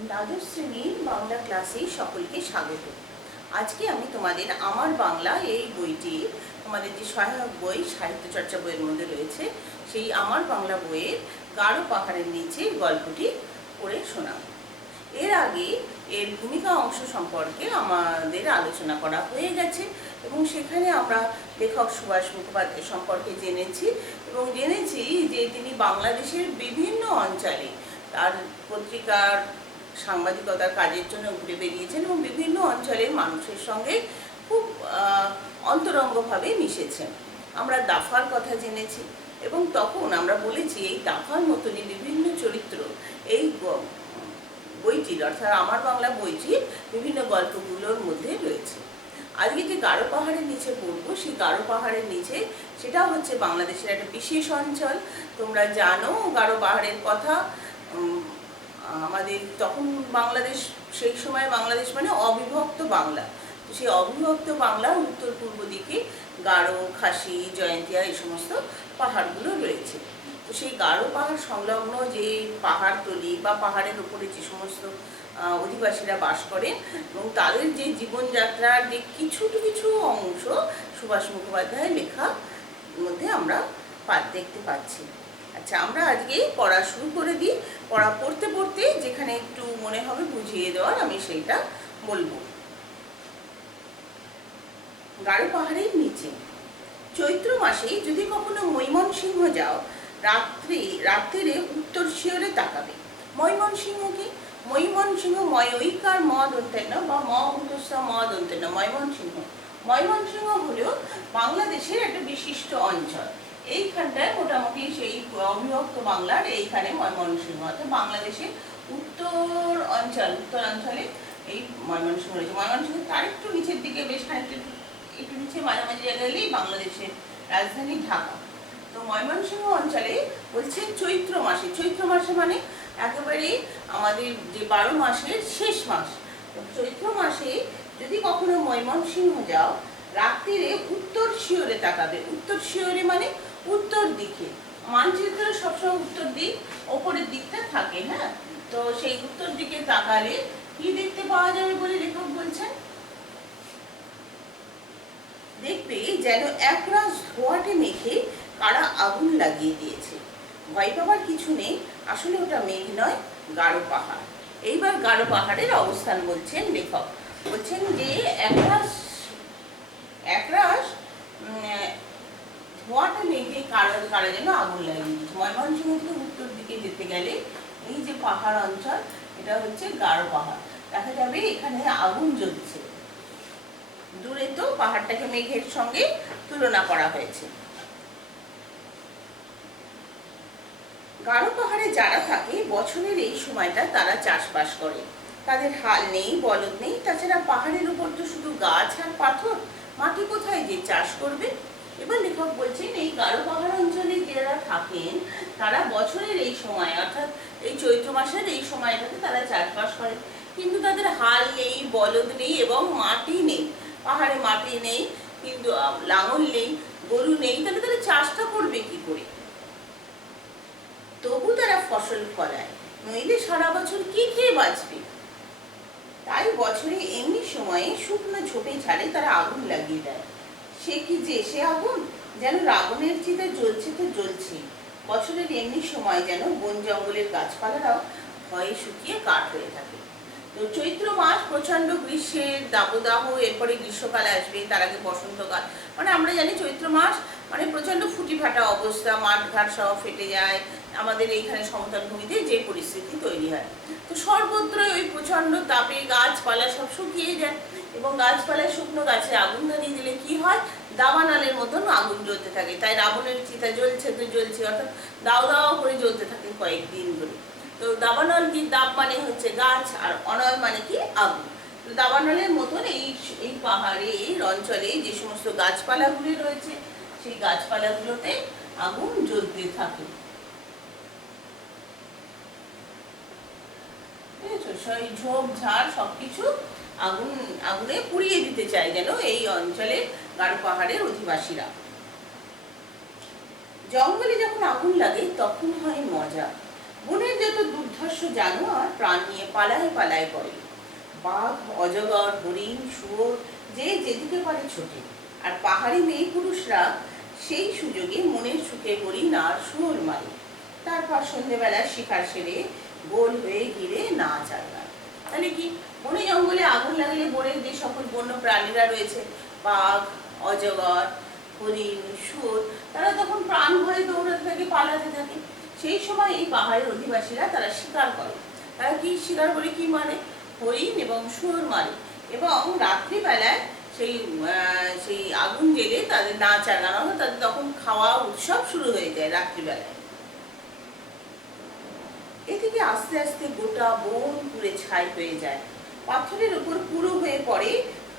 দ্বাদশ শ্রেণীর বাংলা ক্লাসে সকলকে স্বাগত। আজকে আমি তোমাদের আমার বাংলা এই বইটি, তোমাদের যে সহায়ক বই সাহিত্য চর্চা বইয়ের মধ্যে রয়েছে, সেই আমার বাংলা বইয়ের গাঢ় পাহাড়ের নিচে গল্পটি পড়ে শোনাব। এর আগে এর ভূমিকা অংশ সম্পর্কে আমাদের আলোচনা করা হয়ে গেছে এবং সেখানে আমরা লেখক সুভাষ মুখোপাধ্যায় সম্পর্কে জেনেছি এবং জেনেছি যে তিনি বাংলাদেশের বিভিন্ন অঞ্চলে তার পত্রিকার সাংবাদিকতার কাজের জন্য ঘুরে বেরিয়েছেন এবং বিভিন্ন অঞ্চলের মানুষের সঙ্গে খুব অন্তরঙ্গভাবে মিশেছেন। আমরা দাফার কথা জেনেছি এবং তখন আমরা বলেছি এই দাফার মতনই বিভিন্ন চরিত্র এই বইটির, অর্থাৎ আমার বাংলা বইটির বিভিন্ন গল্পগুলোর মধ্যে রয়েছে। আজকে যে গাঢ় পাহাড়ের নিচে পড়বো, সেই গাঢ় পাহাড়ের নিচে, সেটা হচ্ছে বাংলাদেশের একটা বিশেষ অঞ্চল। তোমরা জানো গাঢ় পাহাড়ের কথা। আমাদের তখন বাংলাদেশ, সেই সময় বাংলাদেশ মানে অবিভক্ত বাংলা। তো সেই অবিভক্ত বাংলার উত্তর পূর্ব দিকে গাঢ়, খাসি, জয়ন্তিয়া এই সমস্ত পাহাড়গুলো রয়েছে। তো সেই গাঢ় পাহাড় সংলগ্ন যে পাহাড়তলি বা পাহাড়ের উপরে যে সমস্ত অধিবাসীরা বাস করেন এবং তাদের যে জীবনযাত্রার যে কিছু অংশ সুভাষ মুখোপাধ্যায়ের লেখা মধ্যে আমরা দেখতে পাচ্ছি। আচ্ছা, আমরা আজকে পড়া শুরু করে দিই। পড়া পড়তে পড়তে যেখানে একটু মনে হবে বুঝিয়ে দেওয়ার, আমি সেইটা বলবো। গাঢ় পাহাড়ের নিচে। চৈত্র মাসে যদি কখনো ময়মনসিংহ যাও, রাত্রিরে উত্তর শিয়রে তাকাবে। ময়মনসিংহ কি? ময়মনসিংহ ময়ৈকার মদন্তেন বা মদন্তেন ময়মনসিংহ। ময়মনসিংহ হলো বাংলাদেশের একটা বিশিষ্ট অঞ্চল। এইখানটায় মোটামুটি সেই অবিভক্ত বাংলার এইখানে ময়মনসিংহ, অর্থাৎ বাংলাদেশের উত্তরাঞ্চলে এই ময়মনসিংহ রয়েছে। ময়মনসিংহ তার একটু নিচের দিকে, বেশ খানিকটা একটু নিচে মাঝামাঝি জায়গায় এলেই বাংলাদেশের রাজধানী ঢাকা। তো ময়মনসিংহ অঞ্চলে বলছে চৈত্র মাসে। চৈত্র মাসে মানে একেবারে আমাদের যে 12 মাসের শেষ মাস। চৈত্র মাসে যদি কখনো ময়মনসিংহ যাও, রাত্রিরে উত্তর শিয়রে তাকাবে। উত্তর শিয়রে মানে উত্তর দিকে। মানচিত্র সবসময় উত্তর দিক, ওপরের দিকটা থাকে। হ্যাঁ, তো সেই উত্তর দিকে তাকালে কি দেখতে পাওয়া যাবে বলে লেখক বলছেন? দেখবে যেন একরাশ ধোঁয়াটে মেঘে কারা আগুন লাগিয়ে দিয়েছে। ভয় পাবার কিছু নেই, আসলে ওটা মেঘ নয়, গাঢ় পাহাড়। এইবার গাঢ় পাহাড়ের অবস্থান বলছেন লেখক। বলছেন যে একরাশ ধোঁয়াটে মেঘে কারা যেন আগুন লাগিয়ে দিয়েছে। ময়মনসিংহ থেকে উত্তর দিকে যেতে গেলে এই যে পাহাড় অঞ্চল, এটা হচ্ছে গাঢ় পাহাড়। দেখা যাবে এখানে আগুন জ্বলছে। দূরে তো পাহাড়টাকে মেঘের সঙ্গে তুলনা করা হয়েছে। গাঢ় পাহাড়ে যারা থাকে, বছরের এই সময়টা তারা চাষবাস করে। তাদের হাল নেই, বলদ নেই। তাছাড়া পাহাড়ের উপর তো শুধু গাছ আর পাথর, মাটি কোথায় যে চাষ করবে? এবার লেখক বলছেন এই গাঢ় পাহাড় অঞ্চলে যারা থাকেন তারা বছরের এই সময়, অর্থাৎ এই চৈত্র মাসের এই সময়টাতে তারা চাষবাস করে, কিন্তু তাদের হাল নেই, বলদ নেই এবং মাটি নেই। পাহাড়ে মাটি নেই, কিন্তু লাঙল নেই, গরু নেই, তাহলে তারা চাষটা করবে কি করে? তবু তারা ফসল ফলায়, নইলে সারা বছর কি খেয়ে বাঁচবে? তাই বছরে এমনি সময়ে শুকনো ঝোপে ঝাড়ে তারা আগুন লাগিয়ে দেয়। সে কি যে সে আগুন, যেন রাবণের চিতা জ্বলছে তো জ্বলছে। বছরের এমনি সময় যেন বন জঙ্গলের গাছপালারাও ভয়ে শুকিয়ে কাঠ হয়ে থাকে। তো চৈত্র মাস প্রচণ্ড গ্রীষ্মের দাবদাহ, এরপরে গ্রীষ্মকাল আসবে, তার আগে বসন্তকাল। মানে আমরা জানি চৈত্র মাস মানে প্রচণ্ড ফুটি ফাটা অবস্থা, মাঠঘাট সব ফেটে যায়। আমাদের এইখানে সমতল ভূমিতে যে পরিস্থিতি তৈরি হয়, তো সর্বত্রই ওই প্রচণ্ড তাপে গাছপালা সব শুকিয়ে যায় এবং গাছপালায় শুকনো গাছে আগুন ধরিয়ে দিলে কি হয়? দাবানলের মতন আগুন জ্বলতে থাকে। তাই রাবণের চিতা জ্বলছে তো জ্বলছে, অর্থাৎ দাও দাও করে জ্বলতে থাকে কয়েকদিন ধরে। তো দাবানল কি? দাব মানে হচ্ছে গাছ, আর অনল মানে কি? আগুন। তো দাবানলের মতন এই পাহাড়ে, এই অঞ্চলে যে সমস্ত গাছপালাগুলি রয়েছে, সেই গাছপালাগুলোতে আগুন জ্বলতে থাকে। সেই ঝোপ ঝাড় সবকিছু আগুনে পুড়িয়ে দিতে চায় যেন এই অঞ্চলে গাঢ় পাহাড়ের অধিবাসীরা। জঙ্গলে যখন আগুন লাগে তখন হয় মজা। বনের যত দুর্ধর্ষ জানোয়ার প্রাণ নিয়ে পালায় পালায় পড়ে। বাঘ, অজগর, হরিণ, শুয়োর যে যেদিকে পারে ছোটে। আর পাহাড়ি মেয়ে পুরুষরা সেই সুযোগে মনের সুখে হরিণ আর শুয়োর মারে। তারপর সন্ধেবেলা শিকার সেরে গোল হয়ে ঘিরে নাচ আর গান। তাহলে কি, বনে জঙ্গলে আগুন লাগলে বনের যে সকল বন্য প্রাণীরা রয়েছে, বাঘ, অজগর, হরিণ, শুয়োর, তারা তখন প্রাণ ভয়ে দৌড়াতে থাকে, পালাতে থাকে। সেই সময় এই পাহাড়ের অধিবাসীরা তারা শিকার করে। তারা কি শিকার করে, কি মানে হরিণ এবং শুয়োর মারে। এবং রাত্রিবেলায় সেই সেই আগুন জেলে তাদের নাচ আর গান, তাদের তখন খাওয়া উৎসব শুরু হয়ে যায় রাত্রিবেলায়। এদিকে আস্তে আস্তে গোটা বন পুড়ে ছাই হয়ে যায়। পাথরের উপর পুরো হয়ে পড়ে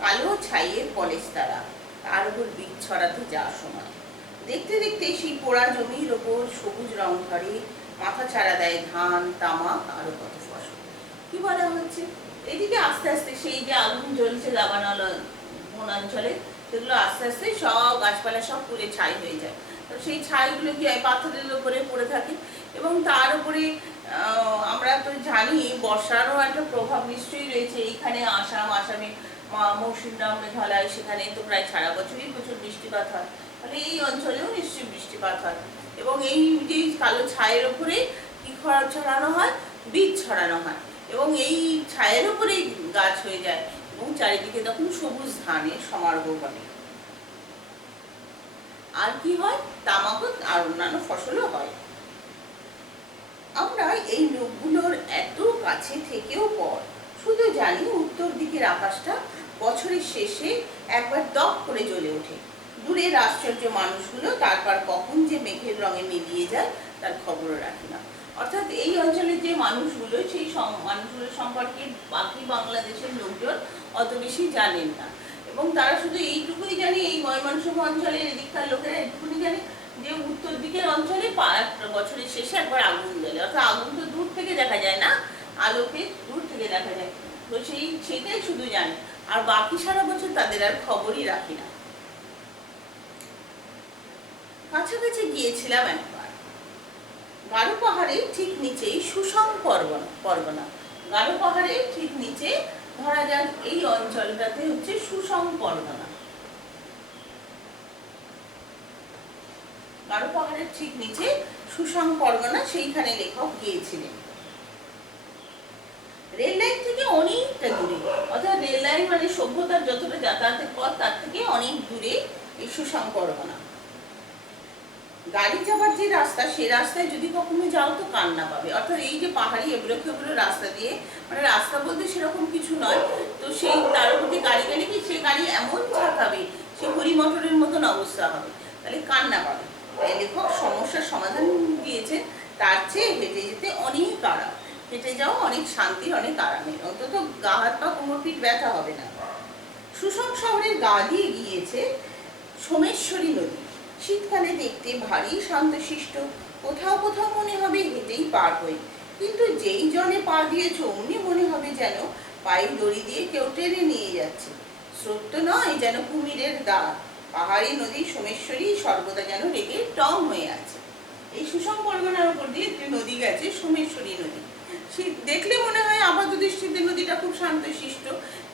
কালো ছাইয়ের পলেস্তারা। তার উপর বীজ ছড়াতে যাওয়ার সময় দেখতে দেখতে সেই পোড়া জমির ওপর সবুজ রং ধরে, মাথা চারা দেয় ধান, তামাক, আরো কত ফসল। কি বলা হচ্ছে, এদিকে আস্তে আস্তে সেই যে আগুন জ্বলছে দাবানল বনাঞ্চলে, সেগুলো আস্তে আস্তে সব গাছপালা সব পুড়ে ছাই হয়ে যায়। তো সেই ছাইগুলো কি হয়, পাথরের উপরে পড়ে থাকে। এবং তার উপরে আমরা তো জানি বর্ষারও একটা প্রভাব নিশ্চয়ই রয়েছে। এইখানে আসামে মৌসুমরাম মেঘালয়, সেখানে তো প্রায় সারা বছরই প্রচুর বৃষ্টিপাত হয়। তাহলে এই অঞ্চলেও নিশ্চয়ই বৃষ্টিপাত হয়। এবং এই যে কালো ছায়ের উপরে কি ছড়ানো হয়, বীজ ছড়ানো হয়। এবং এই ছায়ের উপরেই গাছ হয়ে যায় এবং চারিদিকে তখন সবুজ ধানের সমারোহ বনে। আর কি হয়, তামাক আর অন্যান্য ফসলও হয়। আমরা এই লোকগুলোর এত কাছে থেকেও পর শুধু জানি উত্তর দিকের আকাশটা বছরের শেষে একবার দপ করে জ্বলে ওঠে। দূরের আশ্চর্য মানুষগুলো তারপর কখন যে মেঘের রঙে মিলিয়ে যায় তার খবরও রাখে না। অর্থাৎ এই অঞ্চলের যে মানুষগুলো, সেই মানুষগুলো সম্পর্কে বাকি বাংলাদেশের লোকজন অত বেশি জানেন না। এবং তারা শুধু এইটুকুই জানে, এই ময়মনসিংহ অঞ্চলের এদিককার লোকেরা এইটুকুনি জানে যে উত্তর দিকের অঞ্চলে বছরের শেষে একবার আগুন জ্বলে। অর্থাৎ আগুন তো দূর থেকে দেখা যায় না, আলোকে দূর থেকে দেখা যায়। তো সেটাই শুধু জানে, আর বাকি সারা বছর তাদের আর খবরই রাখি না। কাছাকাছি গিয়েছিলাম একবার, গারো পাহাড়ের ঠিক নিচেই সুষম পরগনা। গারো পাহাড়ের ঠিক নিচে ধরা যাক এই অঞ্চলটাতে হচ্ছে সুষম পরগনা। গারো পাহাড়ের ঠিক নিচে সুষম পরগনা, সেইখানে লেখক গিয়েছিলেন। রেল লাইন থেকে অনেকটা দূরে, অর্থাৎ রেল লাইন মানে সভ্যতার যতটা যাতায়াতের পথ তার থেকে অনেক দূরে এই সুষম পরগনা। গাড়ি যাবার যে রাস্তা, সে রাস্তায় যদি কখনো যাও তো কান্না পাবে। অর্থাৎ এই যে পাহাড়ি এবড়ো খেবড়ো রাস্তা দিয়ে, মানে রাস্তা বলতে সেরকম কিছু নয়, তো সেই তার উপর দিয়ে গাড়ি গেলে কি সে গাড়ি এমন ঝাঁকাবে, সে হরি মোটরের মতন অবস্থা হবে, তাহলে কান্না পাবে। তাই লেখক সমস্যার সমাধান দিয়েছে, তার চেয়ে হেঁটে যেতে অনেক আরাম, হেঁটে যাওয়া অনেক শান্তি, অনেক আরামের, অন্তত গা হাত পা কোমর পিঠ ব্যথা হবে না। সুষম শহরের গা দিয়ে গিয়েছে সোমেশ্বরী নদী। শীতকালে দেখতে ভারী শান্তশিষ্ট, কোথাও কোথাও মনে হবে হেঁটেই পার হই, কিন্তু যেই জলে পা দিয়েছ অমনি মনে হবে যেন পায়ে দড়ি দিয়ে কেউ টেনে নিয়ে যাচ্ছে। স্রোত তো নয়, যেন কুমিরের দাঁত। পাহাড়ি নদী সোমেশ্বরী সর্বদা যেন রেগে টং হয়ে আছে। এই সুষম পরগনার উপর দিয়ে একটি নদী গেছে, সোমেশ্বরী নদী। দেখলে মনে হয় আপাত দৃষ্টিতে নদীটা খুব শান্তশিষ্ট,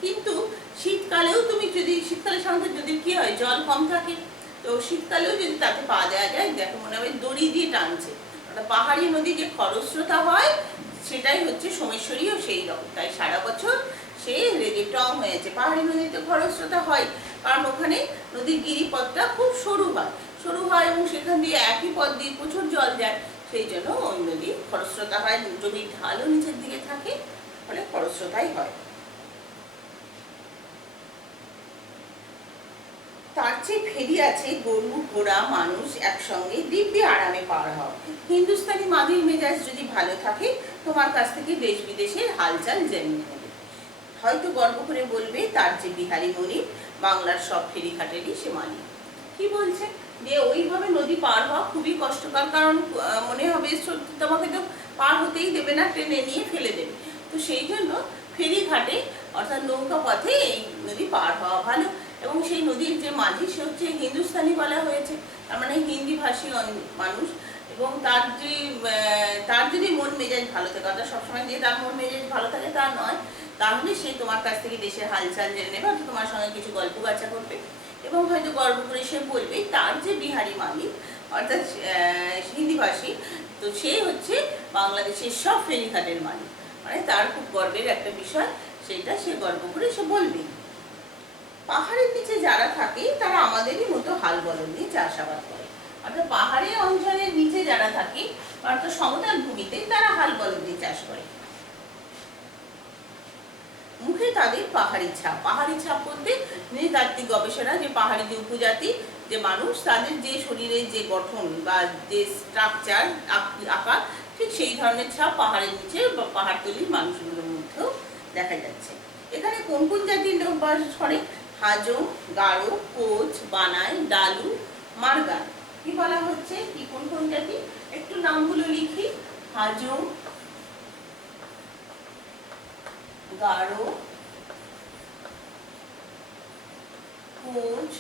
কিন্তু শীতকালেও তুমি যদি, শীতকালে সাধারণত যদি কি হয়, জল কম থাকে, তো শীতকালেও যদি তাকে পা দেওয়া যায়, দেখো মনে হবে দড়ি দিয়ে টানছে। অর্থাৎ পাহাড়ি নদী যে খরস্রোতা হয়, সেটাই হচ্ছে সোমেশ্বরীও সেই রকম। তাই সারা বছর সে রেগে টং হয়েছে। পাহাড়ি নদীতে খরস্রোতা হয় কারণ ওখানে নদীর গিরিপথটা খুব সরু হয় এবং সেখান দিয়ে একই পথ দিয়ে প্রচুর জল যায়, সেই জন্য ওই নদী খরস্রোতা হয়। জমির ঢালও নিচের দিকে থাকে, ফলে খরস্রোতাই হয়। তার চেয়ে ফেরি আছে গরু, ঘোড়া, মানুষ একসঙ্গে দিব্যি আরামে পার হও। হিন্দুস্তানি মাটির মেজাজ যদি ভালো থাকে, তোমার কাছ থেকে দেশ বিদেশের হালচাল জেনে নেবে। হয়তো গর্ব করে বলবে তার যে বিহারী মণি, বাংলার সব ফেরিঘাটেরই সে মালিক। কি বলছে যে ওইভাবে নদী পার হওয়া খুবই কষ্টকর, কারণ মনে হবে তোমাকে তো পার হতেই দেবে না, টেনে নিয়ে ফেলে দেবে। তো সেই জন্য ফেরিঘাটে অর্থাৎ নৌকা পথে এই নদী পার হওয়া ভালো। এবং সেই নদীর যে মাঝি, সে হচ্ছে হিন্দুস্তানি বলা হয়েছে, তার মানে হিন্দি ভাষী মানুষ। এবং তার যদি মন মেজাজ ভালো থাকে, অর্থাৎ সবসময় যে তার মন মেজাজ ভালো থাকে তা নয়, তাহলে সে তোমার কাছ থেকে দেশের হালচাল জেনে নেবে, অর্থাৎ তোমার সঙ্গে কিছু গল্প গাছা করবে এবং হয়তো গর্ব করে সে বলবে তার যে বিহারি মালিক অর্থাৎ হিন্দিভাষী, তো সে হচ্ছে বাংলাদেশের সব ফেরিঘাটের মালিক, মানে তার খুব গর্বের একটা বিষয়, সেটা সে গর্ব করে সে বলবে। পাহাড়ের নিচে যারা থাকে তারা আমাদেরই মতো হাল বলদ দিয়ে চাষাবাদ করে, অর্থাৎ পাহাড়ি অঞ্চলের নিচে যারা থাকে অর্থাৎ সমতল ভূমিতে তারা হাল বলদ দিয়ে চাষ করে। মুখে তাদের পাহাড়ি ছাপ। পাহাড়ি ছাপ বলতে নৃতাত্ত্বিক গবেষণা যে পাহাড়ি যে উপজাতি যে মানুষ, তাদের যে শরীরের যে গঠন বা যে স্ট্রাকচার আকার, ঠিক সেই ধরনের ছাপ পাহাড়ের নিচে বা পাহাড়তলির মানুষগুলোর মধ্যেও দেখা যাচ্ছে। এখানে কোন কোন জাতির লোক বাস করে? হাজং, গারো, কোচ, বানাই, ডালু, মারগান। কি বলা হচ্ছে? কি কোন কোন জাতি? একটু নামগুলো লিখি। হাজং, গারো, কোচ।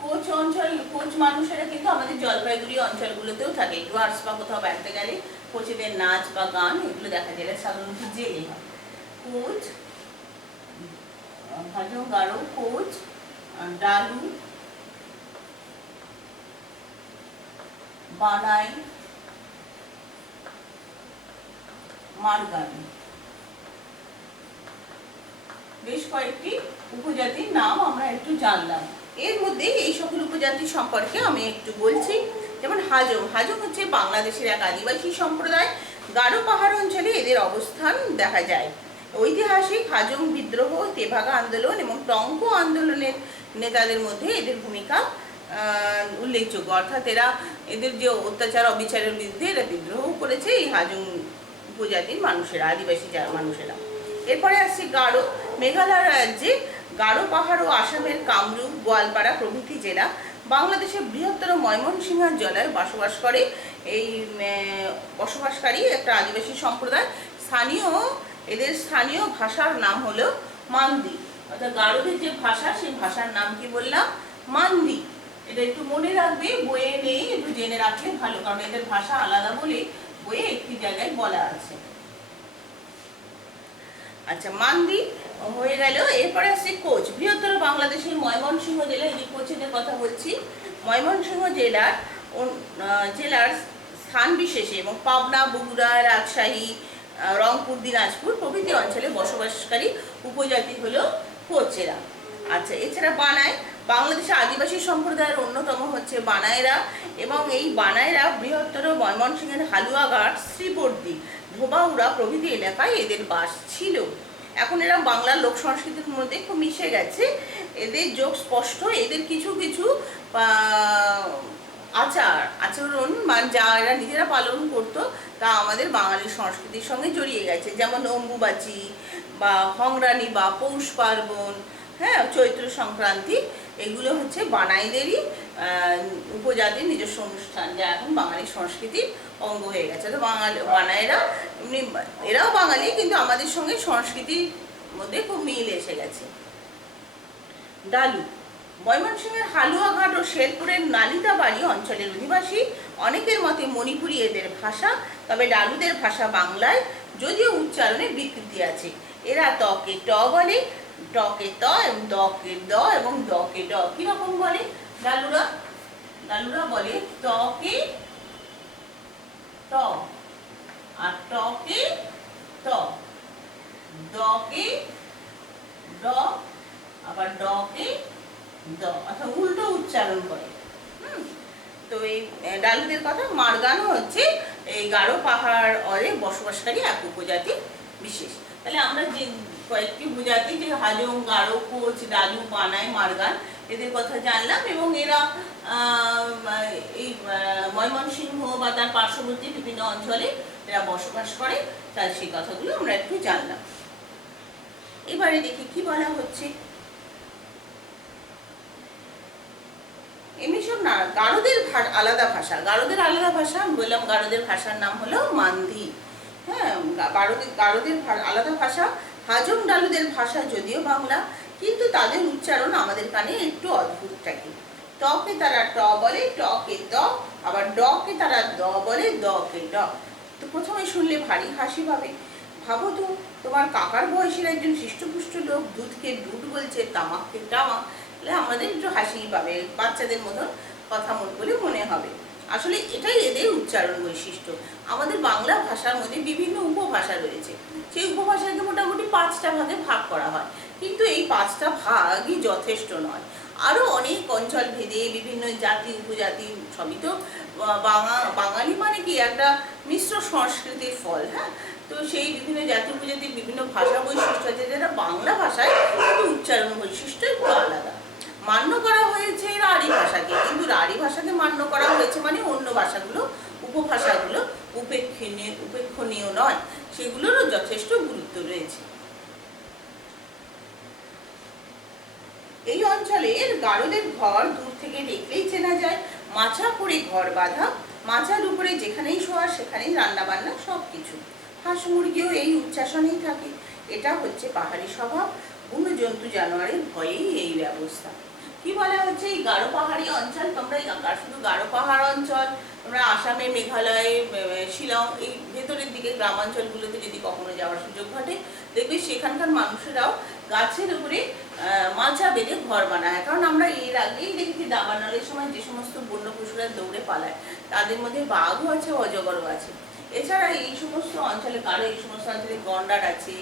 কোচ অঞ্চল, কোচ মানুষেরা কিন্তু আমাদের জলপাইগুড়ি অঞ্চলগুলোতেও থাকে। ডুয়ার্স বা কোথাও বেড়াতে গেলে কোচেদের নাচ বা গান এগুলো দেখা যায়, সাধারণত জেলে হয়। কোচ, হাজং, গারো, কোচ, ডালু, বানাই, মারগান। বেশ কয়েকটি উপজাতির নাম আমরা একটু জানলাম। এর মধ্যে এই সকল উপজাতি সম্পর্কে আমি একটু বলছি। যেমন হাজং। হাজং হচ্ছে বাংলাদেশের এক আদিবাসী সম্প্রদায়। গারো পাহাড় অঞ্চলে এদের অবস্থান দেখা যায়। ঐতিহাসিক হাজং বিদ্রোহ, তেভাগা আন্দোলন এবং টঙ্ক আন্দোলনের নেতাদের মধ্যে এদের ভূমিকা উল্লেখযোগ্য, অর্থাৎ এদের যে অত্যাচার অবিচারের বিরুদ্ধে এরা বিদ্রোহ করেছে এই হাজং উপজাতির মানুষেরা, আদিবাসী মানুষেরা। এরপরে আসছে গারো। মেঘালয় রাজ্যে গারো পাহাড় ও আসামের কামরূপ, গোয়ালপাড়া প্রভৃতি জেলা, বাংলাদেশের বৃহত্তর ময়মনসিংহ জেলায় বসবাস করে এই বসবাসকারী একটা আদিবাসী সম্প্রদায়। এদের স্থানীয় ভাষার নাম হলো মান্দি, অর্থাৎ গারোদের যে ভাষা সেই ভাষার নাম কি বললাম? মান্দি। এটা একটু মনে রাখবে, বইয়ে নেই, একটু জেনে রাখলে ভালো, কারণ এদের ভাষা আলাদা বলে বইয়ে একটি জায়গায় বলা আছে। আচ্ছা, মান্দি হয়ে গেল। এরপরে আসছে কোচ। বৃহত্তর বাংলাদেশের ময়মনসিংহ জেলা, এই যে কোচেদের কথা বলছি, ময়মনসিংহ জেলার স্থান বিশেষে এবং পাবনা, বগুড়া, রাজশাহী, রংপুর, দিনাজপুর প্রভৃতি অঞ্চলে বসবাসকারী উপজাতি হলো কোচেরা। আচ্ছা, এছাড়া বানাই। বাংলাদেশের আদিবাসী সম্প্রদায়ের অন্যতম হচ্ছে বানাইরা, এবং এই বানাইরা বৃহত্তর ময়মনসিংহের হালুয়াঘাট, শ্রীবর্দী, ধোবাউড়া প্রভৃতি এলাকায় এদের বাস ছিল। এখন এরা বাংলার লোক সংস্কৃতির মধ্যে খুব মিশে গেছে, এদের যোগ স্পষ্ট। এদের কিছু কিছু আচরণ যা এরা নিজেরা পালন করতো তা আমাদের বাঙালি সংস্কৃতির সঙ্গে জড়িয়ে গেছে, যেমন অম্বুবাচী বা হংরানি বা পৌষ পার্বণ, হ্যাঁ, চৈত্র সংক্রান্তি, এগুলো হচ্ছে বানাইদেরই উপজাতির নিজস্ব অনুষ্ঠান, যা এখন বাঙালি সংস্কৃতির অঙ্গ হয়ে গেছে। তো বানাইরা এমনি এরাও বাঙালি, কিন্তু আমাদের সঙ্গে সংস্কৃতির মধ্যে খুব মিল এসে গেছে। ডালু। ময়মনসিংহের হালুয়াঘাট ও শেরপুরের নালিতাবাড়ি অঞ্চলের অধিবাসী। অনেকের মতে মণিপুরি এদের ভাষা, তবে ডালুদের ভাষা বাংলায়, যদিও উচ্চারণে বিকৃতি আছে। এরা তকে ট বলে, টকে ত, এবং দকে দ এবং দকে ড। কিরকম বলে ডালুরা? ডালুরা বলে তকে ত, আর টকে ত, দকে ড, আবার ডকে দ, অর্থাৎ উল্টো উচ্চারণ করে। তো এই ডালুদের কথা। মারগানও হচ্ছে এই গারো পাহাড় অরে বসবাসকারী এক উপজাতি বিশেষ। তাহলে আমরা যে কয়েকটি উপজাতি, যে হাজং, গারো, কোচ, ডালু, বানাই, মারগান, এদের কথা জানলাম, এবং এরা এই ময়মনসিংহ বা তার পার্শ্ববর্তী বিভিন্ন অঞ্চলে এরা বসবাস করে, তার সেই কথাগুলো আমরা একটু জানলাম। এবারে দেখি কি বলা হচ্ছে। এমনি সব না, গারোদের আলাদা ভাষা। গারোদের আলাদা ভাষা বললাম, গারোদের ভাষার নাম হলো মান্দি। হ্যাঁ, গারোদের আলাদা ভাষা। হাজং ডালুদের ভাষা যদিও বাংলা, কিন্তু তাদের উচ্চারণ আমাদের কানে একটু অদ্ভুত থাকে। টকে তারা ট বলে, টকে ত, আবার ডকে তারা দ বলে, দকে ড। তো প্রথমে শুনলে ভারী হাসি পাবে। ভাবো তো, তোমার কাকার বয়সের একজন হৃষ্টপুষ্ট লোক দুধকে দুধ বলছে, তামাককে তামাক, তাহলে আমাদের একটু হাসিই পাবে, বাচ্চাদের মতন কথা বলে মনে হবে। আসলে এটাই এদের উচ্চারণ বৈশিষ্ট্য। আমাদের বাংলা ভাষার মধ্যে বিভিন্ন উপভাষা রয়েছে, সেই উপভাষাকে মোটামুটি 5টা ভাগে ভাগ করা হয়, কিন্তু এই 5টা ভাগই যথেষ্ট নয়। আরও অনেক অঞ্চল ভেদে বিভিন্ন জাতি উপজাতি, সবই তো বাঙালি মানে কি একটা মিশ্র সংস্কৃতির ফল। হ্যাঁ, তো সেই বিভিন্ন জাতি উপজাতির বিভিন্ন ভাষা বৈশিষ্ট্য আছে, যেটা বাংলা ভাষায় উচ্চারণ বৈশিষ্ট্য একটু আলাদা। মান্য করা হয়েছে রাঢ়ী ভাষাকে, কিন্তু রাঢ়ী ভাষাকে মান্য করা হয়েছে মানে অন্য ভাষাগুলো, উপভাষাগুলো উপেক্ষণীয় নয়, সেগুলোরও যথেষ্ট গুরুত্ব রয়েছে। এই অঞ্চলের গারোদের ঘর দূর থেকে দেখলেই চেনা যায়। মাচা করে ঘর বাঁধা, মাচার উপরে যেখানেই শোয়া সেখানেই রান্না বান্না, সব কিছু। হাঁস মুরগিও এই উচ্চাসনেই থাকে। এটা হচ্ছে পাহাড়ি স্বভাব। বুনো জন্তু জানোয়ারের ভয়েই এই ব্যবস্থা। কি বলা হচ্ছে, এই গারো পাহাড়ি অঞ্চল, তোমরা শুধু গারো পাহাড় অঞ্চল, তোমরা আসামে, মেঘালয়ে, শিলং, এই ভেতরের দিকে গ্রামাঞ্চলগুলোতে যদি কখনো যাওয়ার সুযোগ ঘটে, দেখবে সেখানকার মানুষেরাও গাছের উপরে মাচা বেঁধে ঘর বানায়। কারণ আমরা এর আগেই দেখেছি দাবানলের সময় যে সমস্ত বন্য পশুরা দৌড়ে পালায়, তাদের মধ্যে বাঘও আছে, অজগরও আছে। এছাড়া এই সমস্ত অঞ্চলে এই সমস্ত অঞ্চলে গন্ডার আছে,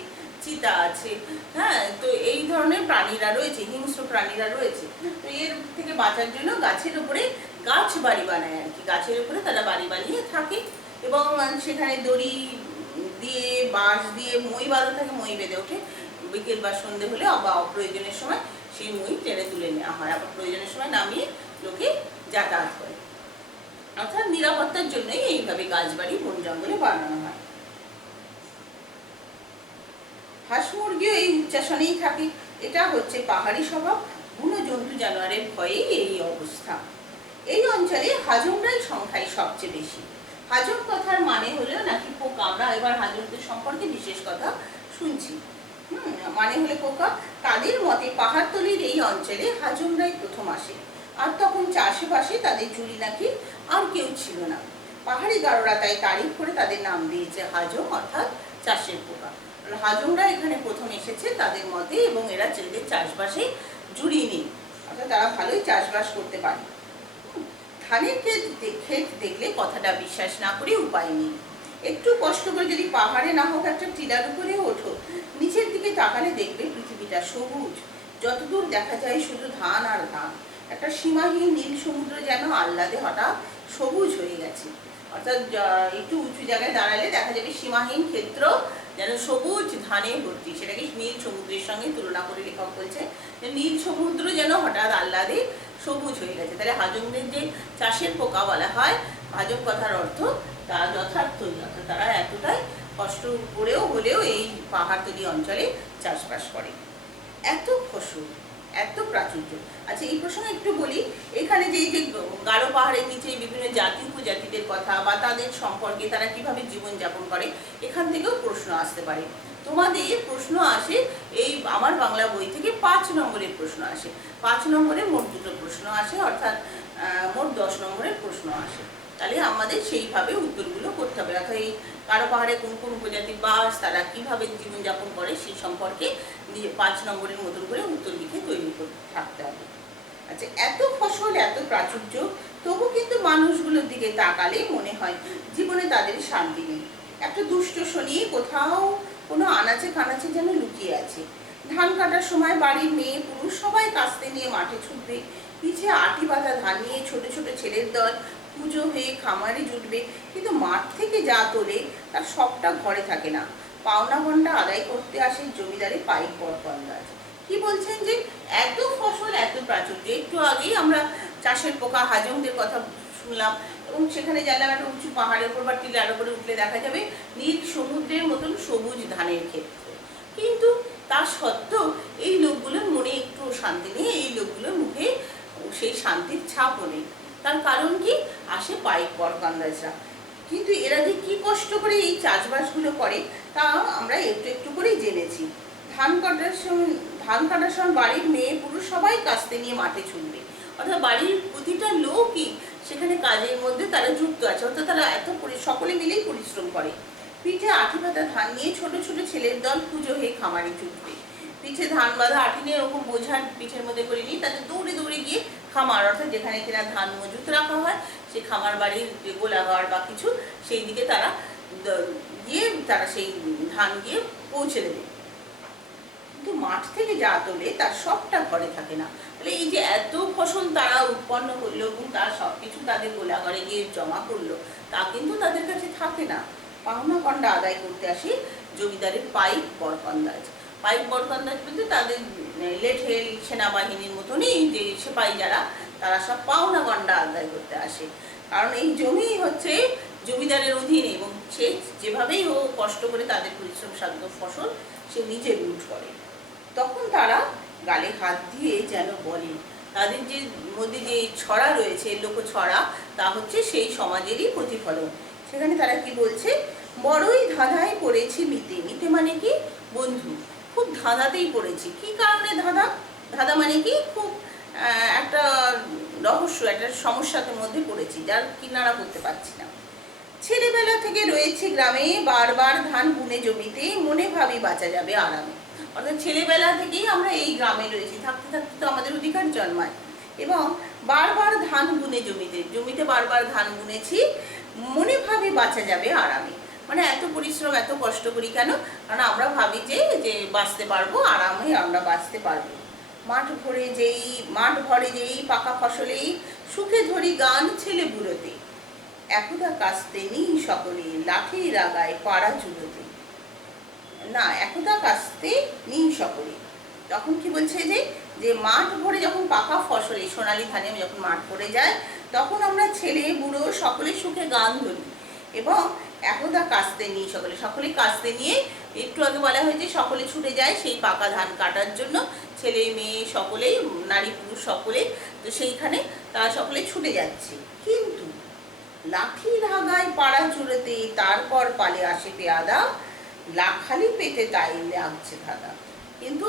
চিতা আছে। হ্যাঁ, তো এই ধরনের প্রাণীরা রয়েছে, হিংস্র প্রাণীরা রয়েছে। তো এর থেকে বাঁচার জন্য গাছের উপরে গাছ বাড়ি বানায় আর কি, গাছের উপরে তারা বাড়ি বানিয়ে থাকে, এবং সেখানে দড়ি দিয়ে, বাঁশ দিয়ে মই বাঁধা থাকে, মই বেঁধে ওঠে। বিকেল বা সন্ধে হলে বা অপ্রয়োজনের সময় সেই মই টেনে তুলে নেওয়া হয়, আবার প্রয়োজনের সময় নামিয়ে লোকে যাতায়াত করে। অর্থাৎ নিরাপত্তার জন্যই এইভাবে গাছ বাড়ি বন জঙ্গলে বানানো হয়। হাঁস মুরগিও এই উচ্চাসনেই থাকে। এটা হচ্ছে পাহাড়ি স্বভাব। বুনো জন্তু জানোয়ারের ভয়েই এই অবস্থা। এই অঞ্চলে হাজংরাই সংখ্যায় সবচেয়ে বেশি। হাজং কথার মানে হলো নাকি পোকা। আমরা এবার হাজংদের সম্পর্কে বিশেষ কথা শুনছি। মানে হলে পোকা। তাদের মতে পাহাড়তলির এই অঞ্চলে হাজংরাই প্রথম আসে, আর তখন চাষবাসে তাদের জুড়ি নাকি আর কেউ ছিল না। পাহাড়ি গারোরা তাই তারিফ করে তাদের নাম দিয়েছে হাজং, অর্থাৎ চাষের পোকা। হাজংরা এখানে প্রথম এসেছে তাদের মতে, এবং এরা ছেলেদের চাষবাসে জুড়িয়ে নেই, অর্থাৎ তারা ভালোই চাষবাস করতে পারে। ধানের ক্ষেত দেখলে কথাটা বিশ্বাস না করে উপায় নেই। একটু কষ্ট করে যদি পাহাড়ে না হোক একটা টিলার উপরে ওঠো, নিচের দিকে তাকালে দেখবে পৃথিবীটা সবুজ। যতদূর দেখা যায় শুধু ধান আর ধান। একটা সীমাহীন নীল সমুদ্র যেন আহ্লাদে হঠাৎ সবুজ হয়ে গেছে। অর্থাৎ একটু উঁচু জায়গায় দাঁড়ালে দেখা যাবে সীমাহীন ক্ষেত্র যেন সবুজ ধানে ভর্তি। সেটাকে নীল সমুদ্রের সঙ্গে তুলনা করে লেখক বলছে যে নীল সমুদ্র যেন হঠাৎ আহ্লাদে সবুজ হয়ে গেছে। তাহলে হাজংদের যে চাষের পোকা বলা হয়, হাজং কথার অর্থ তা যথার্থই, অর্থাৎ তারা এতটাই কষ্ট করেও হলেও এই পাহাড়তলি অঞ্চলে চাষবাস করে। এত ফসল, এত প্রাচুর্য। আচ্ছা, এই প্রসঙ্গে একটু বলি, এখানে যে গারো পাহাড়ের নিচে বিভিন্ন জাতি উপজাতিদের কথা বা তাদের সম্পর্কে, তারা কিভাবে জীবনযাপন করে, এখান থেকেও প্রশ্ন আসতে পারে। তোমাদের প্রশ্ন আসে এই আমার বাংলা বই থেকে 5 নম্বরের প্রশ্ন আসে। 5 নম্বরে মোট 2টো প্রশ্ন আসে, অর্থাৎ মোট 10 নম্বরের প্রশ্ন আসে। তাহলে আমাদের সেইভাবে উত্তরগুলো করতে হবে। অর্থাৎ এই গারো পাহাড়ে কোন কোন উপজাতির বাস, তারা কিভাবে জীবনযাপন করে, সেই সম্পর্কে 5 নম্বরের মতন করে উত্তর লিখে তৈরি করতে থাকতে হবে। আচ্ছা, এত ফসল, এত প্রাচুর্য, তবু কিন্তু মানুষগুলোর দিকে তাকালে মনে হয় জীবনে তাদের শান্তি নেই। একটা দুষ্ট শনি কোথাও কোনো আনাচে কানাচে যেন লুকিয়ে আছে। ধান কাটার সময় বাড়ির মেয়ে পুরুষ সবাই কাস্তে নিয়ে মাঠে ছুটবে, পিছে আটি বাঁধা ধান নিয়ে ছোট ছোট ছেলের দল পুজো হয়ে খামারে জুটবে, কিন্তু মাঠ থেকে যা তোলে তার সবটা ঘরে থাকে না। পাওনা গন্ডা আদায় করতে আসে জমিদারের পাইক বরকন্দাজ। কি বলছেন যে এত ফসল, এত প্রাচুর্য। একটু আগেই আমরা চাষের পোকা হাজংদের কথা শুনলাম, এবং সেখানে জানলাম একটা উঁচু পাহাড়ের উপর বা টিলার উপরে উঠলে দেখা যাবে নীল সমুদ্রের মতন সবুজ ধানের ক্ষেত্র। কিন্তু তা সত্ত্বেও এই লোকগুলোর মনে একটু শান্তি নেই, এই লোকগুলোর মুখে সেই শান্তির ছাপও নেই। তার কারণ কি? আসে পাইক বরকন্দাজরা। কিন্তু এরা যে কি কষ্ট করে এই চাষবাসগুলো করে তা আমরা একটু একটু করেই জেনেছি। ধান কাটার সময় বাড়ির মেয়ে পুরুষ সবাই কাস্তে নিয়ে মাঠে ছুটবে, অর্থাৎ বাড়ির প্রতিটা লোকই সেখানে কাজের মধ্যে তারা যুক্ত আছে, অর্থাৎ তারা সকলে মিলেই পরিশ্রম করে। পিঠে আঠি বাঁধা ধান নিয়ে ছোট ছোট ছেলের দল পুজো হয়ে খামারে ছুটবে। পিঠে ধান বাঁধা আঠি নিয়ে ওরকম বোঝা পিঠের মধ্যে করে নিয়ে তাদের দৌড়ে দৌড়ে গিয়ে খামার, অর্থাৎ যেখানে কিনা ধান মজুত রাখা হয় সেই খামার বাড়ির যে গোলাঘর বা কিছু, সেই দিকে তারা গিয়ে তারা সেই ধান গিয়ে পৌঁছে দেবে। কিন্তু মাঠ থেকে যা তোলে তার সবটা ঘরে থাকে না। তাহলে এই যে এত ফসল তারা উৎপন্ন করলো এবং তার সবকিছু তাদের গোলাঘরে গিয়ে জমা করলো, তা কিন্তু তাদের কাছে থাকে না। পাওনা গন্ডা আদায় করতে আসে জমিদারের পাইক বরকন্দাজ। পাইক বরকন্দাজ বলতে তাদের লেঠেল সেনাবাহিনীর মতনই যে সিপাহী যারা, তারা সব পাওনা গন্ডা আদায় করতে আসে। কারণ এই জমি হচ্ছে জমিদারের অধীনে এবং সে যেভাবেই হোক কষ্ট করে তাদের পরিশ্রম সাধ্য ফসল সে নিজে লুট করে। তখন তারা গালে হাত দিয়ে যেন বলে, তাদের যে মধ্যে যে ছড়া রয়েছে, লোক ছড়া, তা হচ্ছে সেই সমাজেরই প্রতিফলন। সেখানে তারা কি বলছে, বড়ই ধাঁধায় পড়েছি মিতে। মিতে মানে কি? বন্ধু। খুব ধাঁধাতেই পড়েছি। কি কারণে ধাঁধা? ধাঁধা মানে কি? খুব একটা রহস্য, একটা সমস্যার মধ্যে পড়েছি, যার কিনারা করতে পারছি না। ছেলেবেলা থেকে রয়েছে গ্রামে, বারবার ধান বুনে জমিতে, মনে ভাবি বাঁচা যাবে আরামে। অর্থাৎ ছেলেবেলা থেকেই আমরা এই গ্রামে রয়েছি, থাকতে থাকতে তো আমাদের অধিকার জন্মায়, এবং বারবার ধান বুনে জমিতে বারবার ধান বুনেছি, মনে ভাবি বাঁচা যাবে আরামে। মানে এত পরিশ্রম এত কষ্ট করি কেন? কারণ আমরা ভাবি যে বাঁচতে পারবো, আরামে আমরা বাঁচতে পারবো। মাঠ ভরে যেই পাকা ফসলেই, সুখে ধরি গান ছেলে বুড়োতে। একদা কাস্তে নিই সকলে, লাঠি রাগায় পাড়া চুলোতে। না, একদা কাস্তে নিই সকলে। তখন কি বলছে, যে মাঠ ভরে যখন পাকা ফসলে সোনালী ধানে যখন মাঠ ভরে যায়, তখন আমরা ছেলে বুড়ো সকলে সুখে গান ধরি। এবং একদা কাস্তে নিই সকলে, সকলে কাস্তে নিয়ে, একটু আগে বলা হয়েছে সকলে ছুটে যায় সেই পাকা ধান কাটার জন্য, ছেলে মেয়ে সকলেই, নারী পুরুষ সকলে, তো সেইখানে তারা সকলে ছুটে যাচ্ছে। কিন্তু লাঠি ধাগায় পাড়া চুড়োতে, তারপর পালে আসে পেয়াদা, খালি পেটে তাই লাগছে ধাঁধা। কিন্তু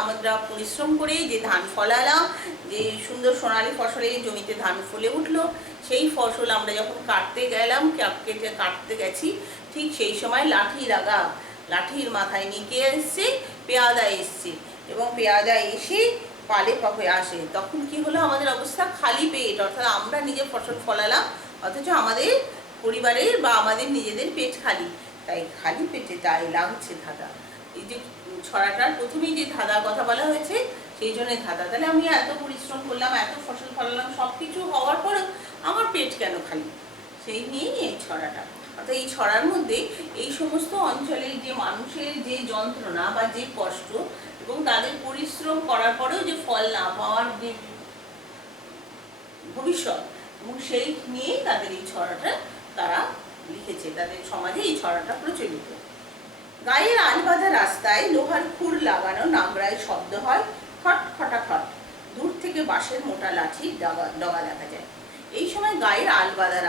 আমরা পরিশ্রম করে যে ধান ফলালাম, যে সুন্দর সোনালি ফসলে জমিতে ধান ফলে উঠলো, সেই ফসল আমরা যখন কাটতে গেছি, ঠিক সেই সময় লাঠির মাথায় নিকে এসছে, পেয়াদা এসছে, এবং পেয়াদা এসে পালে পাপে আসে। তখন কি হলো আমাদের অবস্থা? খালি পেট, অর্থাৎ আমরা নিজে ফসল ফলালাম, অথচ আমাদের পরিবারের বা আমাদের নিজেদের পেট খালি, তাই খালি পেটে তাই লাগছে ধাঁধা। এই যে ছড়াটার প্রথমেই যে ধাঁধা কথা বলা হয়েছে, সেই জন্য ধাঁধা। তাহলে আমি এত পরিশ্রম করলাম, এত ফসল ফলালাম, সব কিছু হওয়ার পরেও আমার পেট কেন খালি? সেই নিয়েই এই ছড়াটা। অর্থাৎ এই ছড়ার মধ্যে এই সমস্ত অঞ্চলের যে মানুষের যে যন্ত্রণা বা যে কষ্ট, এবং তাদের পরিশ্রম করার পরেও যে ফল না পাওয়ার যে ভবিষ্যৎ, এবং সেই নিয়েই তাদের এই ছড়াটা তারা লিখেছে, তাদের সমাজে এই ছড়াটা প্রচলিত। গায়ের আল বাঁধা রাস্তায় লোহার খুর লাগানো নাগরায় শব্দ হয় খট খটাখট, দূর থেকে বাঁশের মোটা লাঠির ডগা দেখা যায়। এই সময় গায়ের আল বাঁধা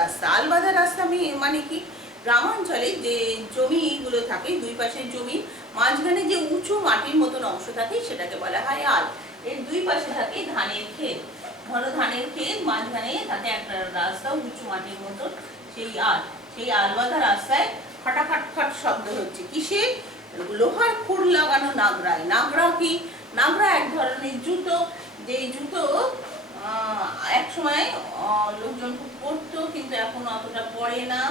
রাস্তা মানে কি? গ্রামাঞ্চলে যে জমিগুলো থাকে, দুই পাশের জমি, মাঝখানে যে উঁচু মাটির মতন অংশ থাকে, সেটাকে বলা হয় আল। এর দুই পাশে থাকে ধানের ক্ষেত। ধরো ধানের ক্ষেত, মাঝখানে থাকে একটা রাস্তা উঁচু মাটির মতন, সেই আল বাঁধা রাস্তায় খটাখট খট শব্দ হচ্ছে। কিসে? লোহার খুর লাগানো নাগরায়। নাগরা কি? নাগরা এক ধরনের জুতো, যে জুতো এক সময় লোকজন খুব পরতো, কিন্তু এখন অতটা পরে না।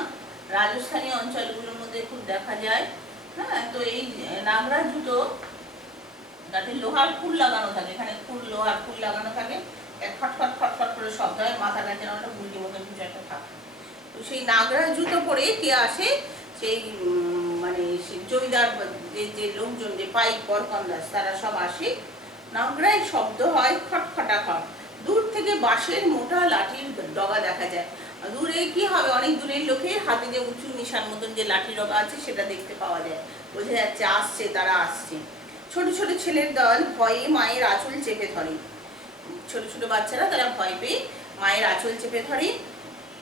রাজস্থানী অঞ্চলগুলোর মধ্যে খুব দেখা যায়। হ্যাঁ, তো এই নাগরা জুতো, তাতে লোহার খুর লাগানো থাকে, এখানে লোহার খুর লাগানো থাকে, খটখট খটখট করে শব্দ হয়, মাথা কাছে একটা গুলকি মতন কিছু একটা থাকে। তো সেই নাগরা জুতো পরে কে আসে? সেই মানে জমিদার যে লোকজন, যে পাইক বরকন্দাজ, তারা সব আসে। নাগরায় শব্দ হয় খটখটাখট, দূর থেকে বাঁশের মোটা লাঠির ডগা দেখা যায়। দূরে কি হবে? অনেক দূরের লোকের হাতে যে উঁচু নিশান মতন যে লাঠি ডগা আছে, সেটা দেখতে পাওয়া যায়, বোঝা যাচ্ছে আসছে, তারা আসছে। ছোট ছোট ছেলের দল ভয়ে মায়ের আঁচল চেপে ধরে। ছোট ছোট বাচ্চারা তারা ভয় পেয়ে মায়ের আঁচল চেপে ধরে।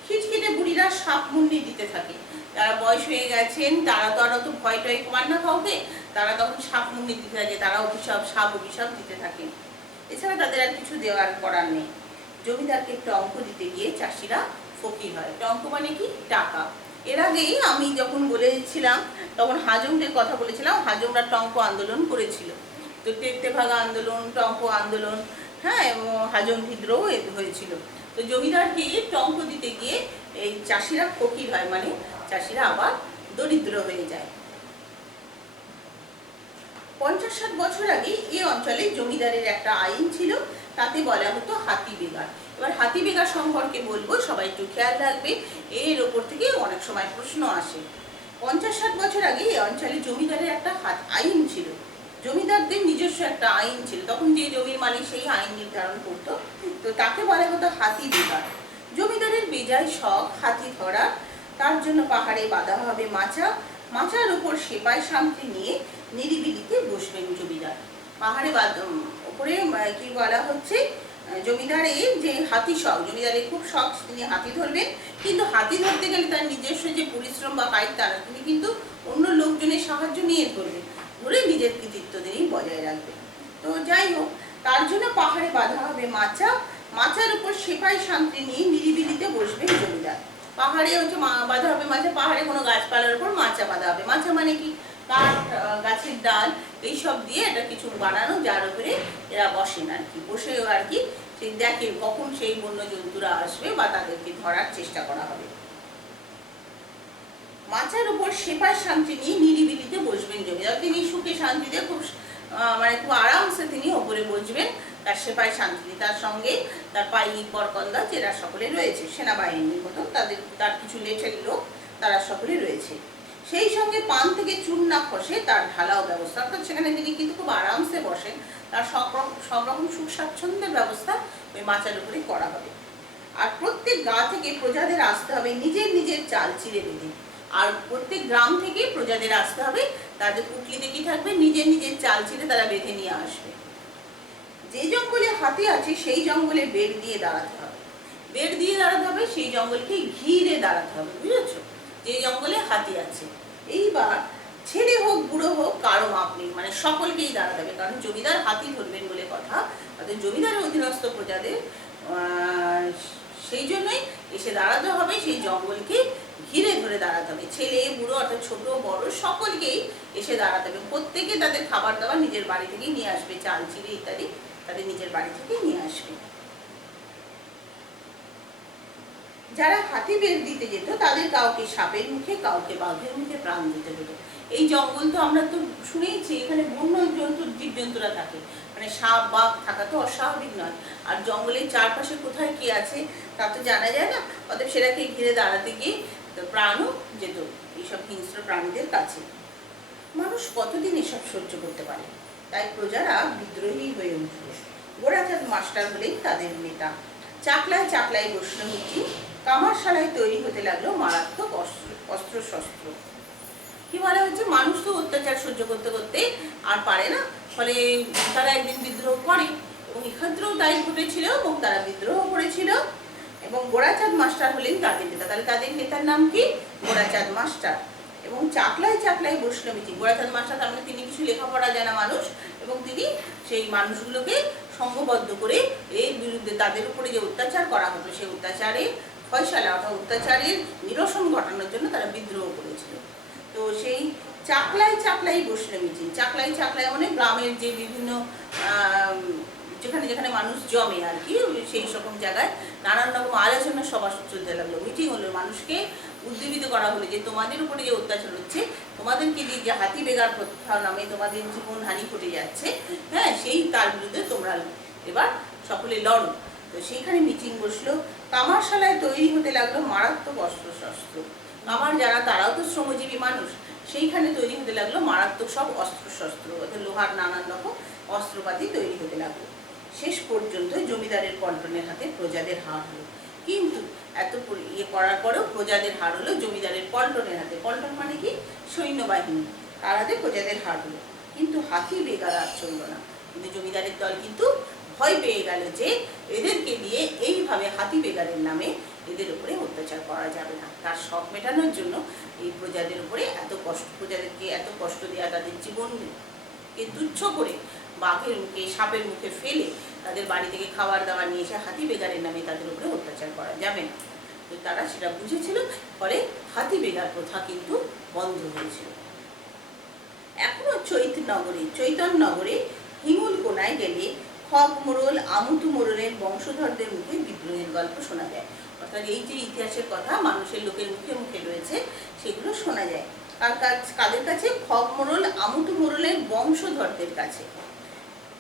খিটখিটে বুড়িরা সাপ মুন্ডি দিতে থাকে। যারা বয়স হয়ে গেছেন, তারা তো আর অত ভয় টয় কমান না কাউকে, তারা তখন সাপ মুন্ডি দিতে থাকে, তারা সাপ অভিশাপ দিতে থাকে। এছাড়া তাদের আর কিছু দেওয়ার করার নেই। জমিদারকে টঙ্ক দিতে গিয়ে চাষিরা ফকির হয়। টঙ্ক মানে কি? টাকা। এর আগেই আমি যখন বলেছিলাম তখন হাজংদের কথা বলেছিলাম, হাজংরা টঙ্ক আন্দোলন করেছিল। তো তেভাগা আন্দোলন, টঙ্ক আন্দোলন, হ্যাঁ, এবং হাজং বিদ্রোহ হয়েছিল। তো জমিদারকে টঙ্ক দিতে গিয়ে এই চাষিরা ফকির হয়, মানে চাষিরা আবার দরিদ্র হয়ে যায়। 50-60 বছর আগে এই অঞ্চলে জমিদারের একটা আইন ছিল, তাতে বলা হতো হাতি বেগার। এবার হাতি বেগার সম্পর্কে বলবো, সবাই একটু খেয়াল রাখবে, এর ওপর থেকে অনেক সময় প্রশ্ন আসে। 50-60 বছর আগে এই অঞ্চলে জমিদারের একটা আইন ছিল, জমিদারদের নিজস্ব একটা আইন ছিল। তখন যে জমির মালিক সেই আইন নির্ধারণ করতো, তো তাকে বলা হতো হাতি বেগার। জমিদারের বেজায় শখ হাতি ধরা, তার জন্য পাহাড়ে বাঁধা হবে মাচা, মাচার উপর সেপাই সামগ্রী নিয়ে নিরিবিলিতে বসবেন জমিদার। পাহাড়ে উপরে কি বলা হচ্ছে, জমিদারের যে হাতি শখ, জমিদারের খুব শখ, তিনি হাতি ধরবেন, কিন্তু হাতি ধরতে গেলে তার নিজস্ব যে পরিশ্রম বা কায়িক তারা তিনি কিন্তু অন্য লোকজনের সাহায্য নিয়ে ধরবেন, ধরে নিজের কৃতিত্ব তিনি বজায় রাখবেন। তো যাই হোক, তার জন্য পাহাড়ে বাঁধা হবে মাচা, মাচার উপর সেপাই সামগ্রী নিয়ে নিরিবিলিতে বসবেন জমিদার। পাহাড়ে হচ্ছে বাঁধা হবে মাচা, পাহাড়ে কোনো গাছপালার উপর মাচা বাঁধা হবে। মাচা মানে কি? কাঠ, গাছের ডাল, এইসব দিয়ে এটা কিছু বানানো, যার উপরে এরা বসেন আর কি, বসে আর কি সেই দেখেন কখন সেই বন্য জন্তুরা আসবে বা তাদেরকে ধরার চেষ্টা করা হবে। মাচার উপর সেপাই শান্তি নিয়ে নিরিবিলিতে বসবেন জমিদার। তিনি সুখে শান্তিতে খুব মানে খুব আরামসে তিনি ওপরে বসবেন, তার সেপাই শান্তি, তার সঙ্গে তার পাইক বরকন্দা এরা সকলে রয়েছে, সেনাবাহিনীর মতন তার কিছু লেঠের লোক, তারা সকলে রয়েছে। সেই সঙ্গে পান থেকে চুন না খসে তার ঢালাও ব্যবস্থা, অর্থাৎ সেখানে তিনি কিন্তু খুব আরামসে বসেন, তার সব রকম সুখ স্বাচ্ছন্দ্যের ব্যবস্থা ওই মাচার উপরে করা হবে। আর প্রত্যেক গা থেকে প্রজাদের আসতে হবে নিজের নিজের চাল চিরে বেঁধে, আর প্রত্যেক গ্রাম থেকে প্রজাদের আসতে হবে, তাদের পুটলিতে কি থাকবে? নিজের নিজের চাল চিরে তারা বেঁধে নিয়ে আসবে। যে জঙ্গলে হাতি আছে সেই জঙ্গলে বেড় দিয়ে দাঁড়াতে হবে, বেড় দিয়ে দাঁড়াতে হবে, সেই জঙ্গলকে ঘিরে দাঁড়াতে হবে, বুঝেছো? যে জঙ্গলে হাতি আছে। এইবার ছেলে হোক বুড়ো হোক কারো মাপ নেই, মানে সকলকেই দাঁড়াতে হবে, কারণ জমিদার হাতি ধরবেন বলে কথা, তাদের জমিদারের অধীনস্থ প্রজাদের সেই জন্যই এসে দাঁড়াতে হবে, সেই জঙ্গলকে ঘিরে ধরে দাঁড়াতে হবে। ছেলে বুড়ো অর্থাৎ ছোট বড় সকলকেই এসে দাঁড়াতে হবে। প্রত্যেকে তাদের খাবার দাবার নিজের বাড়ি থেকেই নিয়ে আসবে, চাল চিড়ে ইত্যাদি তাদের নিজের বাড়ি থেকে নিয়ে আসবে। যারা হাতি বের দিতে যেত তাদের কাউকে সাপের মুখে, কাউকে বাঘের মুখে প্রাণ দিতে হতো। এই জঙ্গল তো আমরা তো শুনেইছি, এখানে বন্য জন্তু জীবজন্তুরা থাকে, মানে সাপ বাঘ থাকা তো অস্বাভাবিক নয়। আর জঙ্গলের চারপাশে কোথায় কি আছে তা তো জানা যায় না, অতএব সেটাকে ঘিরে দাঁড়াতে গিয়ে প্রাণও যেত এইসব হিংস্র প্রাণীদের কাছে। মানুষ কতদিন এসব সহ্য করতে পারে? তাই প্রজারা বিদ্রোহী হয়ে উঠল। গোরাচাঁদ মাস্টার হলেন তাদের নেতা। চাকলায় চাকলায় বসল মিটিং, কামারশালায় তৈরি হতে লাগলো মারাত্মক অস্ত্র শস্ত্র। কি বলা হচ্ছে, মানুষ তো অত্যাচার সহ্য করতে করতে আর পারে না, ফলে তারা একদিন বিদ্রোহ করে, এবং এক্ষেত্রেও তাই ঘটেছিল, এবং তারা বিদ্রোহ করেছিল, এবং গোরাচাঁদ মাস্টার হলেন তাদের নেতা। তাহলে তাদের নেতার নাম কি? গোরাচাঁদ মাস্টার। এবং চাকলায় চাকলায় বসলো মিটিং। গোরাচাঁদ মাস্টার তার মানে তিনি কিছু লেখাপড়া জানা মানুষ, এবং তিনি সেই মানুষগুলোকে সংঘবদ্ধ করে এর বিরুদ্ধে তাদের উপরে যে অত্যাচার করা হতো সেই অত্যাচারের ফয়সালা অর্থাৎ অত্যাচারের নিরসন ঘটানোর জন্য তারা বিদ্রোহ করেছিল। তো সেই চাকলায় চাকলাই বসলো মিটিং। চাকলাই চাকলাই মানে গ্রামের যে বিভিন্ন যেখানে যেখানে মানুষ জমে আর কি, সেই রকম জায়গায় নানান রকম আলোচনা সভা চলতে লাগলো, মিটিং হলো, মানুষকে উদ্দীপিত করা হলো যে তোমাদের উপরে যে অত্যাচার হচ্ছে, তোমাদেরকে যে হাতি বেগার প্রথা নামে তোমাদের জীবন হানি ঘটে যাচ্ছে, হ্যাঁ, সেই তার বিরুদ্ধে তোমরা এবার সকলে লড়ো। তো সেইখানে মিটিং বসলো। কামারশালায় তৈরি হতে লাগলো মারাত্মক অস্ত্র শস্ত্র। কামার যারা তারাও তো শ্রমজীবী মানুষ, সেইখানে তৈরি হতে লাগলো মারাত্মক সব অস্ত্র শস্ত্র, অর্থাৎ লোহার নানান রকম অস্ত্রপাতি তৈরি হতে লাগলো। শেষ পর্যন্ত জমিদারের পল্টনের হাতে প্রজাদের হার হলো। কিন্তু এত করার পরেও প্রজাদের হার হলো জমিদারের পল্টনের হাতে। পল্টন মানে কি? সৈন্যবাহিনী, তার হাতে প্রজাদের হার হলো। কিন্তু হাতি বেগার আর চলল না। কিন্তু জমিদারের দল কিন্তু ভয় পেয়ে গেল যে এদেরকে দিয়ে এইভাবে হাতি বেগারের নামে এদের উপরে অত্যাচার করা যাবে না। তার শখ মেটানোর জন্য এই প্রজাদের উপরে প্রজাদেরকে এত কষ্ট দেওয়া, তাদের জীবনকে তুচ্ছ করে বাঘের মুখে সাপের মুখে ফেলে তাদের বাড়ি থেকে খাবার দাবার নিয়ে এসে হাতি বেগারের নামে তাদের উপরে অত্যাচার করা যাবে না। তো তারা সেটা বুঝেছিল, ফলে হাতি বেগার প্রথা কিন্তু বন্ধ হয়েছিল। এখনো চৈতন্যনগরে হিমুল কোনায় গেলে খগ মোড়ল, আমুতু মোড়লের বংশধরদের মুখে বিদ্রোহের গল্প শোনা যায়। অর্থাৎ এই যে ইতিহাসের কথা মানুষের লোকের মুখে মুখে রয়েছে, সেগুলো শোনা যায় কাদের কাছে? খগ মোড়ল, আমুতু মোড়লের বংশধরদের কাছে।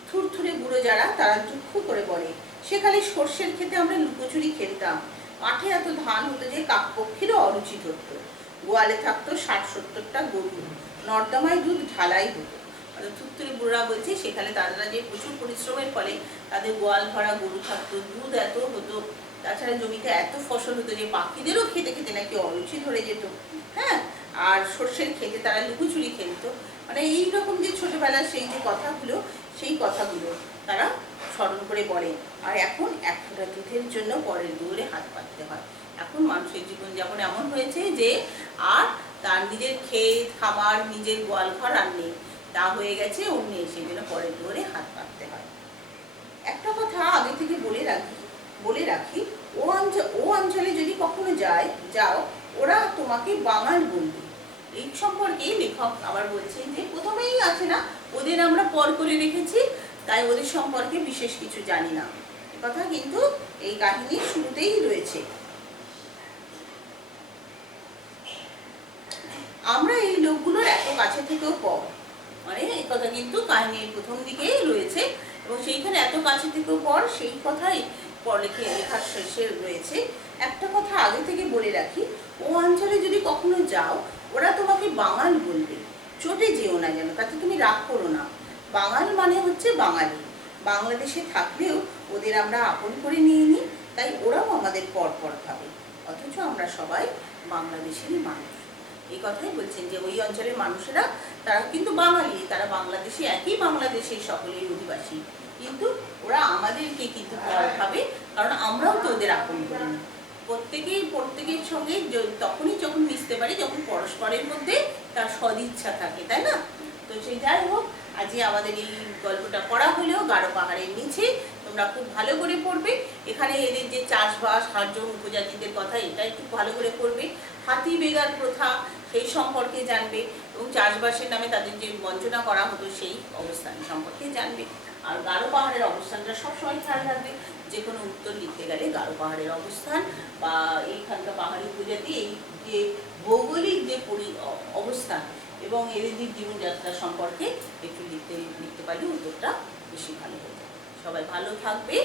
থুরথুরে বুড়ো যারা, তারা দুঃখ করে বলে, সেখানে সর্ষের ক্ষেতে আমরা লুকোচুরি খেলতাম, মাঠে এত ধান হতো যে কাকপক্ষীরও অরুচি ধরত, গোয়ালে থাকতো 60-70টা গরু, নর্দমায় দুধ ঢালাই হতো। থুরথুরে বুড়োরা বলছে সেখানে তারা যে প্রচুর পরিশ্রমের ফলে তাদের গোয়াল ভরা গরু থাকতো, দুধ এত হতো, তাছাড়া জমিতে এত ফসল হতো যে পাখিদেরও খেতে খেতে নাকি অরুচি ধরে যেত। হ্যাঁ, আর সর্ষের ক্ষেতে তারা লুকোচুরি খেলতো। মানে এইরকম যে ছোটবেলার সেই যে কথাগুলো, সেই কথাগুলো তারা স্মরণ করে বলে। আর এখন এক ফোঁটা দুধের জন্য পরের দুয়ারে হাত পাততে হয়। এখন মানুষের জীবনযাপন এমন হয়েছে যে আর তার নিজের ক্ষেত খামার, নিজের গোয়াল ঘর আর নেই, তা হয়ে গেছে অন্যের, সেই জন্য পরের দুয়ারে হাত পাততে হয়। একটা কথা আগে থেকে বলে রাখি, ও অঞ্চলে যদি কখনো যাও, ওরা তোমাকে বাঙাল বলবে। এই সম্পর্কে লেখক আবার বলছেন যে প্রথমেই আছে না, ওদের আমরা পর করে রেখেছি, তাই ওদের সম্পর্কে বিশেষ কিছু জানি না। এ কথা কিন্তু এই কাহিনীর শুরুতেই রয়েছে। আমরা এই লোকগুলোর এত কাছে থেকেও পর, মানে এই কথা কিন্তু কাহিনীর প্রথম দিকেই রয়েছে, এবং সেইখানে এত কাছে থেকেও পর, সেই কথাই লেখার শেষে রয়েছে। একটা কথা আগে থেকে বলে রাখি, ও অঞ্চলে যদি কখনো যাও, ওরা তোমাকে বাঙাল বলবে, চটে যেও না যেন, তাতে তুমি রাগ করো না। বাঙাল মানে হচ্ছে বাঙালি। বাংলাদেশে থাকলেও ওদের আমরা আপন করে নিয়ে নিই, তাই ওরাও আমাদের পর ভাবে, অথচ আমরা সবাই বাংলাদেশেরই মানুষ। এই কথাই বলছেন যে ওই অঞ্চলের মানুষেরা, তারা কিন্তু বাঙালি, তারা বাংলাদেশে, একই বাংলাদেশের সকলেই অধিবাসী, কিন্তু ওরা আমাদেরকে কিন্তু পর ভাবে, কারণ আমরাও তো ওদের আপন করি না। প্রত্যেকের সঙ্গে তখনই যখন মিশতে পারি, যখন পরস্পরের মধ্যে তার সদিচ্ছা থাকে, তাই না? তো সেই যাই হোক, আজকে আমাদের এই গল্পটা পড়া হলেও গাঢ় পাহাড়ের নিচে, তোমরা খুব ভালো করে পড়বে। এখানে এদের যে চাষবাস, হারজন উপজাতিদের কথা, এটা একটু ভালো করে পড়বে। হাতি বেগার প্রথা, সেই সম্পর্কে জানবে, এবং চাষবাসের নামে তাদের যে বঞ্চনা করা হতো সেই অবস্থান সম্পর্কে জানবে। আর গাঢ় পাহাড়ের অবস্থানটা সবসময় খেয়াল রাখবে, যে কোনো উত্তর লিখতে গেলে গাঢ় পাহাড়ের অবস্থান বা এইখানকার পাহাড়ি উপজাতি, এই যে ভৌগোলিক যে অবস্থান এবং এদের যে জীবনযাত্রা সম্পর্কে একটু লিখতে পারলে উত্তরটা বেশি ভালো হতো। সবাই ভালো থাকবে।